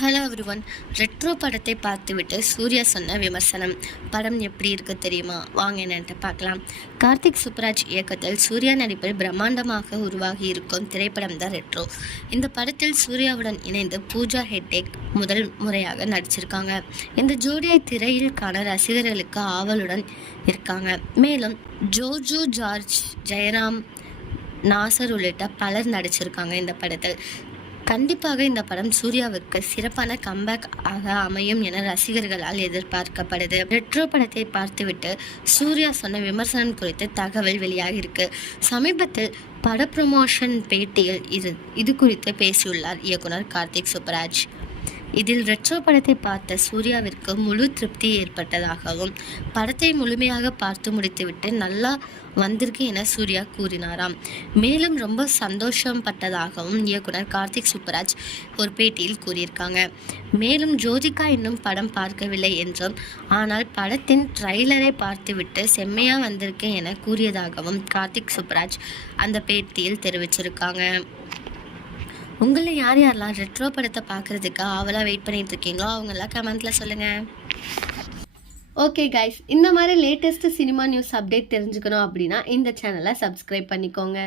Hello everyone. Retro படத்தை பார்த்துவிட்டு சூர்யா சொன்ன விமர்சனம். படம் எப்படி இருக்கு தெரியுமா? வாங்க என்னன்ட்டு பார்க்கலாம். கார்த்திக் சுப்ராஜ் இயக்கத்தில் சூர்யா நடிப்பில் பிரம்மாண்டமாக உருவாகி இருக்கும் திரைப்படம் தான் ரெட்ரோ. இந்த படத்தில் சூர்யாவுடன் இணைந்து பூஜா ஹெட்டேக் முதல் முறையாக நடிச்சிருக்காங்க. இந்த ஜோடியை திரையில் காண ரசிகர்களுக்கு ஆவலுடன் இருக்காங்க. மேலும் ஜோஜோ ஜார்ஜ் ஜெயராம் நாசர் உள்ளிட்ட பலர் நடிச்சிருக்காங்க இந்த படத்தில். கண்டிப்பாக இந்த படம் சூர்யாவுக்கு சிறப்பான கம்பேக் ஆக அமையும் என ரசிகர்களால் எதிர்பார்க்கப்படுது. ரெட்ரோ படத்தை பார்த்துவிட்டு சூர்யா சொன்ன விமர்சனம் குறித்து தகவல் வெளியாகியிருக்கு. சமீபத்தில் பட ப்ரமோஷன் பேட்டியில் இது இது குறித்து பேசியுள்ளார் இயக்குனர் கார்த்திக் சுப்பராஜ் இதில் ரெட்ரோ படத்தை பார்த்த சூர்யாவிற்கு முழு திருப்தி ஏற்பட்டதாகவும் படத்தை முழுமையாக பார்த்து முடித்துவிட்டு நல்லா வந்திருக்கு என சூர்யா கூறினாராம். மேலும் ரொம்ப சந்தோஷம் பட்டதாகவும் இயக்குனர் கார்த்திக் சுப்பராஜ் ஒரு பேட்டியில் கூறியிருக்காங்க. மேலும் ஜோதிகா இன்னும் படம் பார்க்கவில்லை என்றும் ஆனால் படத்தின் ட்ரைலரை பார்த்துவிட்டு செம்மையாக வந்திருக்கேன் என கூறியதாகவும் கார்த்திக் சுப்பராஜ் அந்த பேட்டியில் தெரிவிச்சிருக்காங்க. உங்களில் யார் யாரெல்லாம் ரெட்ரோ படத்தை பார்க்குறதுக்கு ஆவலாக வெயிட் பண்ணிட்டு இருக்கீங்களோ அவங்கெல்லாம் கமெண்ட்டில் சொல்லுங்கள் ஓகே கைஸ் இந்த மாதிரி லேட்டஸ்ட் சினிமா நியூஸ் அப்டேட் தெரிஞ்சுக்கணும் அப்படின்னா இந்த சேனலை சப்ஸ்கிரைப் பண்ணிக்கோங்க.